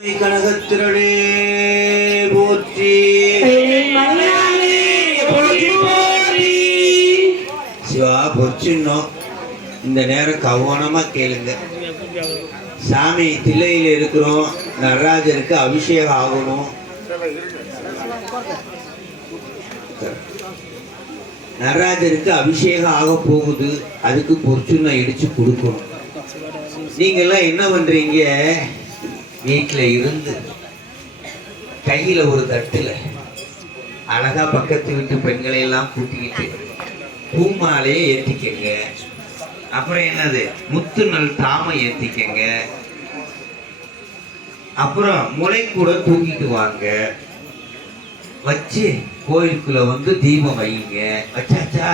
கனகத்திரளே போற்றி. சிவா பொச்சின்னோம். இந்த நேரம் கவனமா கேளுங்க. சாமி தில்லையில இருக்கிறோம். நடராஜருக்கு அபிஷேகம் ஆகணும். நடராஜருக்கு அபிஷேகம் ஆக போகுது. அதுக்கு பொற்சுண்ணை இடிச்சு கொடுக்கணும். நீங்க எல்லாம் என்ன பண்றீங்க? வீட்டுல இருந்து கையில ஒரு தட்டுல அழகா பக்கத்து வீட்டு பெண்களை எல்லாம் கூட்டிக்கிட்டு பூமாலையே ஏத்திக்கங்க. அப்புறம் என்னது முத்து நல் தாம ஏத்திக்கங்க. அப்புறம் முளை கூட தூக்கிட்டு வாங்க. வச்சு கோயிலுக்குள்ள வந்து தீபம் வைங்க. வச்சாச்சா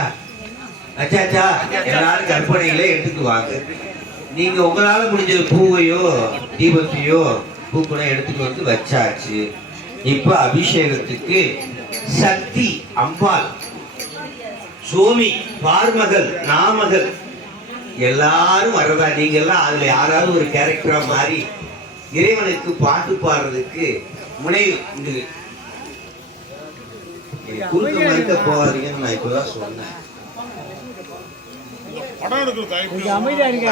வச்சாச்சா எல்லாரும் கற்பனையில எடுத்துட்டு வாங்க. நீங்க உங்களால முடிஞ்ச பூவையோ தீபத்தையோ பூக்களை எடுத்துட்டு வந்து வச்சாச்சு. இப்ப அபிஷேகத்துக்கு சக்தி அம்பாள், சோமி, பார்மகள், நாமகள் எல்லாரும் வரதா. நீங்க எல்லாம் அதுல யாராவது ஒரு கேரக்டரா மாறி இறைவனுக்கு பாட்டு பாடுறதுக்கு முனைவு குறுக்க மறுக்க போகாதீங்கன்னு நான் இப்பதான் சொன்னேன்.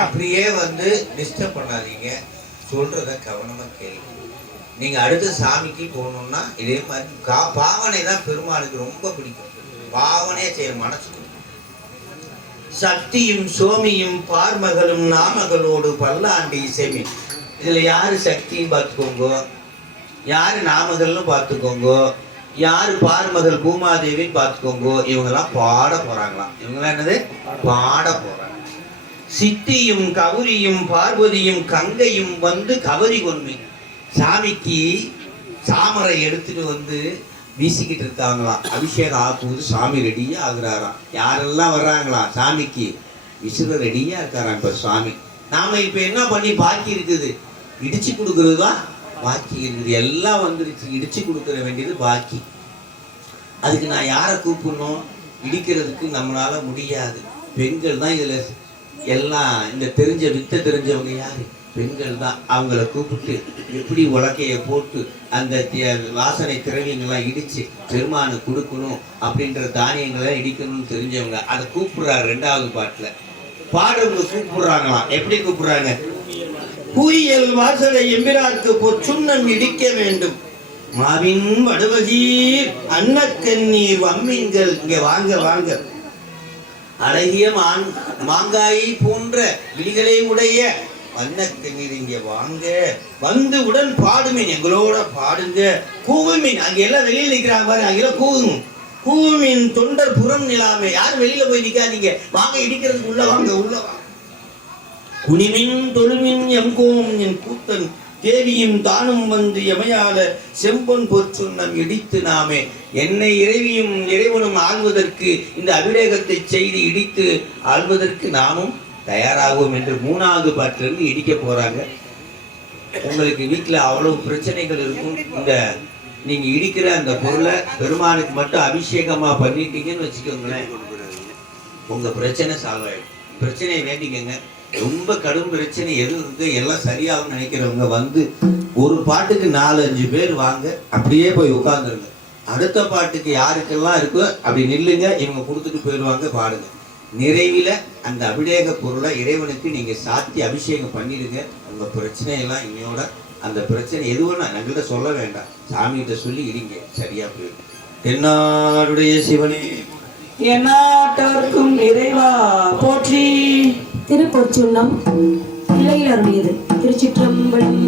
அப்படியே வந்து டிஸ்டர்ப் பண்ணாதீங்க. சொல்றத கவனமா கேளுங்க. நீங்க அடுத்த சாமிக்கு போகணும்னா இதே மாதிரி பாவனை தான் பெருமாளுக்கு ரொம்ப பிடிக்கும். பாவனையே செய்ய மனசு. சக்தியும் சோமியும் பார்மகளும் நாமகளோடு பல்லாண்டு இசைமி. இதுல யாரு சக்தியும் பார்த்துக்கோங்க, யாரு நாமகள்னு பார்த்துக்கோங்க, யாரு பார்மகள் பூமாதேவின்னு பார்த்துக்கோங்க. இவங்கெல்லாம் பாட போறாங்களாம். இவங்கெல்லாம் என்னது பாட போறாங்க. சித்தியும் கௌரியும் பார்வதியும் கங்கையும் வந்து கவரி கொன்மை. சாமிக்கு சாமரை எடுத்துட்டு வந்து வீசிக்கிட்டு இருக்காங்களாம். அபிஷேகம் ஆகும்போது சாமி ரெடியா ஆகுறாராம். யாரெல்லாம் வர்றாங்களாம் சாமிக்கு விசிற ரெடியா இருக்காராம். இப்ப சுவாமி நாம இப்ப என்ன பண்ணி பாக்கி இருக்குது? இடிச்சு கொடுக்கறது தான் பாக்கி இருக்குது. எல்லாம் வந்துருச்சு. இடிச்சு கொடுக்கற வேண்டியது பாக்கி. அதுக்கு நான் யாரை கூப்பிடணும்? இடிக்கிறதுக்கு நம்மளால முடியாது. பெண்கள் தான் இதுல எல்லாம். இந்த தெரிஞ்ச வித்த தெரிஞ்சவங்க யாரு? பெண்கள் தான். அவங்கள கூப்பிட்டு எப்படி உலக்கைய போட்டு அந்த வாசனை திரவியங்கள்லாம் இடிச்சு பெருமானு கொடுக்கணும் அப்படின்ற தானியங்களை இடிக்கணும்னு தெரிஞ்சவங்க. அதை கூப்பிடுறாரு. 2வது பாட்டுல பாடுறவங்க கூப்பிடுறாங்களாம். எப்படி கூப்பிடுறாங்க? கூயல் வாசலை எம்பிராக்கு பொற்சுண்ணம் இடிக்க வேண்டும். மாவின் வடுவகீர் அன்னக்கண்ணீர் வம்மின்கள் இங்க வாங்க வாங்க. அழகிய மாங்காயை போன்ற விழிகளை உடைய வண்ணக்கண்ணீர் இங்க வாங்க. வந்து உடன் பாடுமீன் எங்களோட பாடுங்க. கூவுமீன் அங்க எல்லாம் வெளியில நிக்கிறாங்க பாரு. அங்கெல்லாம் கூவுங்க. கூவுமீன் தொண்டர் புறம் நிலாமே. யாரும் வெளியில போய் நிக்காதீங்க. வாங்க இடிக்கிறதுக்கு உள்ள வாங்க, உள்ள வாங்க. குனிமின் தொழுமின் எங்கோம் என் கூத்தன் தேவியும் தானும் வந்து எமையால செம்பொன் பொற்சுண்ணம் இடித்து நாமே. என்னை இறைவியும் இறைவனும் ஆள்வதற்கு இந்த அபிஷேகத்தை செய்து இடித்து ஆள்வதற்கு நாமும் தயாராகும் என்று 3வது பாட்டிலிருந்து இடிக்க போறாங்க. உங்களுக்கு வீட்டுல அவ்வளவு பிரச்சனைகள் இருக்கும். இந்த நீங்க இடிக்கிற அந்த பொருளை பெருமானுக்கு மட்டும் அபிஷேகமா பண்ணிட்டீங்கன்னு வச்சுக்கோங்களேன், உங்க பிரச்சனை சால்வ் ஆயிடும். பிரச்சனையை வேண்டிக்கங்க. ரொம்ப கடும் பிரச்சனை எது இருக்கு எல்லாம் சரியாகும் நினைக்கிறவங்க வந்து ஒரு பாட்டுக்கு 4-5 பேர் வாங்க. அப்படியே போய் உட்கார்ந்துருங்க. அடுத்த பாட்டுக்கு யாருக்கெல்லாம் இருக்கோ அப்படி நில்லுங்க. இவங்க கொடுத்துட்டு போயிடுவாங்க. பாடுங்க. நிறைவில அந்த அபிஷேக பொருளை இறைவனுக்கு நீங்க சாத்தி அபிஷேகம் பண்ணிடுங்க. உங்க பிரச்சனையெல்லாம் இன்னையோட அந்த பிரச்சனை எதுவும் எங்கள்கிட்ட சொல்ல வேண்டாம். சாமிகிட்ட சொல்லி இடிங்க. சரியா போயிடும். தென்னாடுடைய சிவனே எந்நாட்டவர்க்கும் இறைவா போற்றி. திருப்பொற்சுண்ணம் பிள்ளையில் அருளியது. திருச்சிற்றம்பலம்.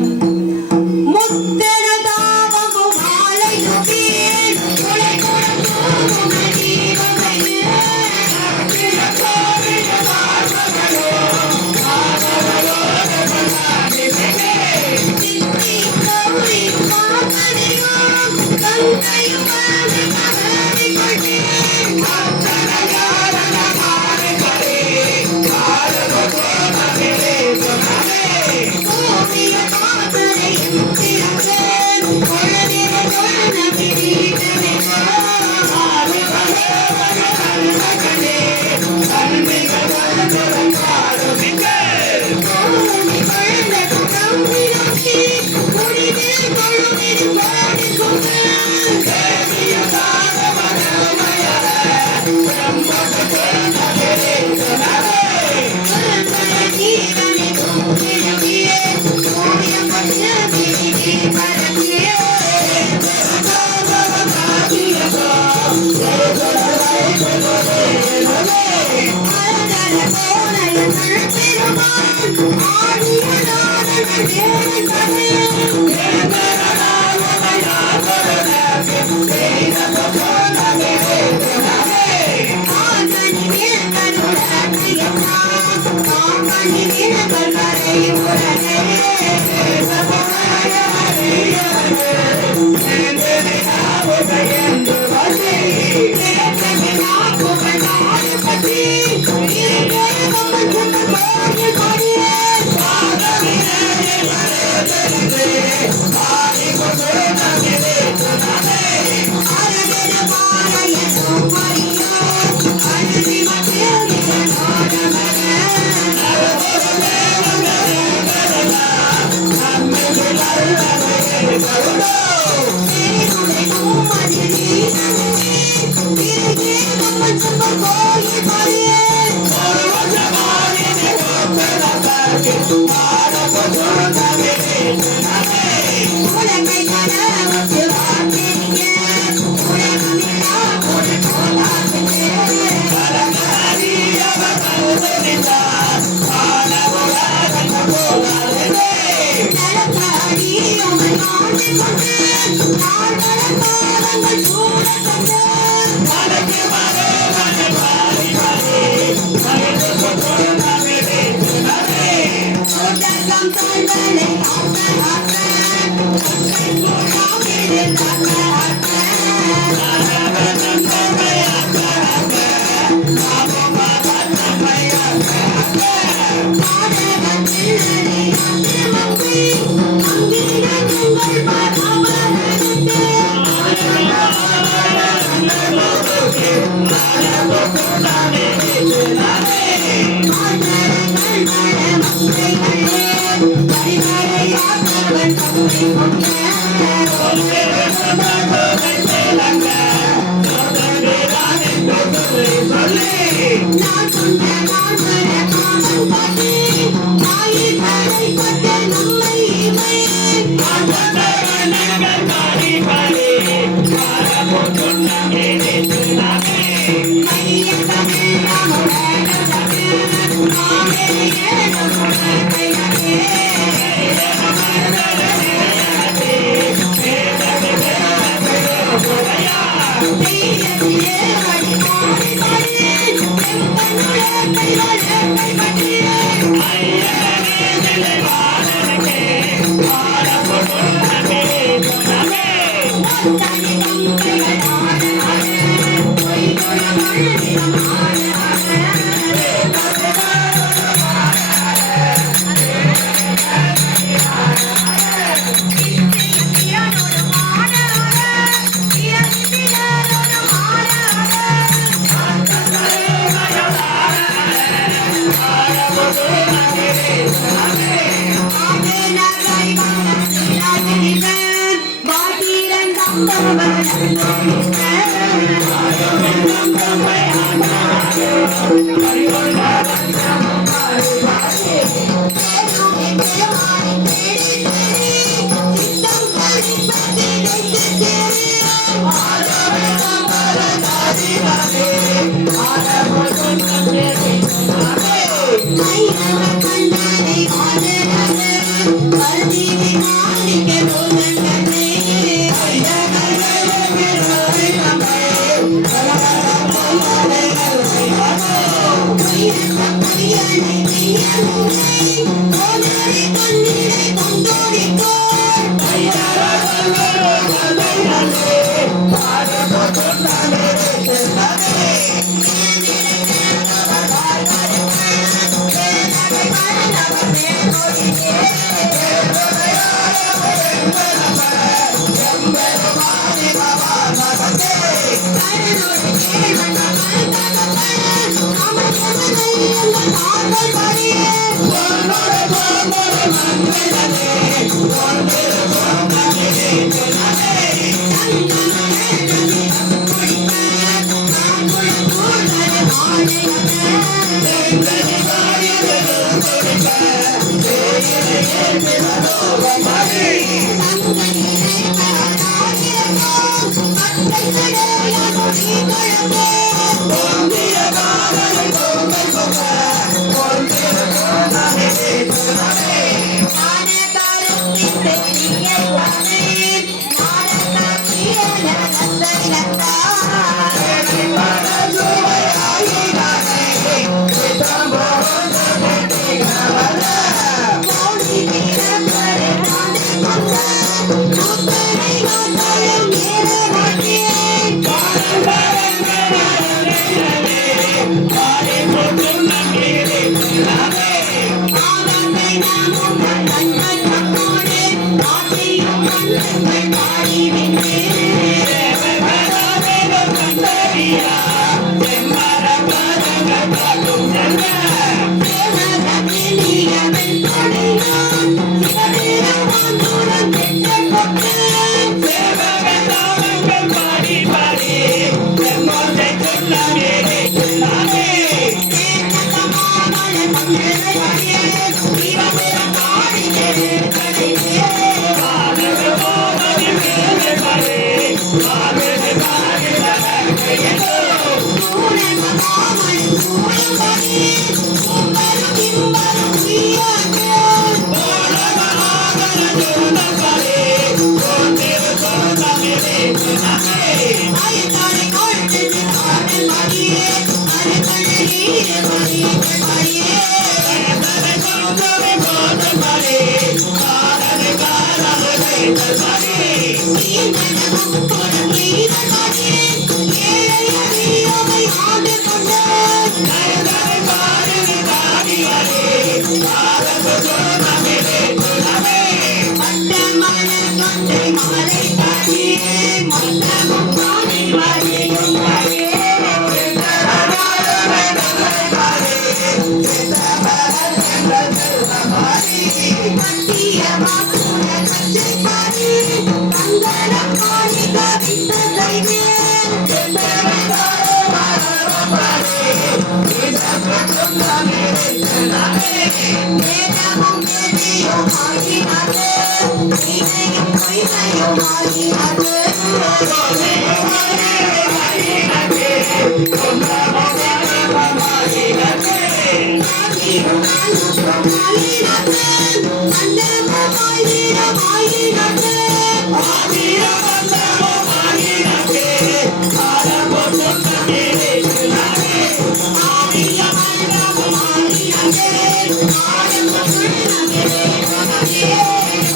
Thank you.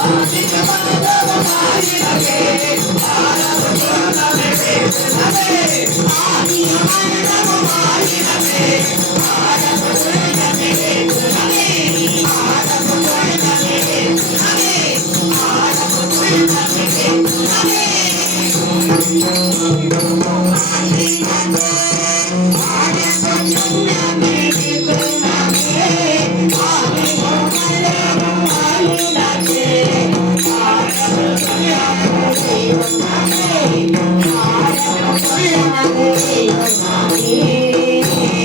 Thank you.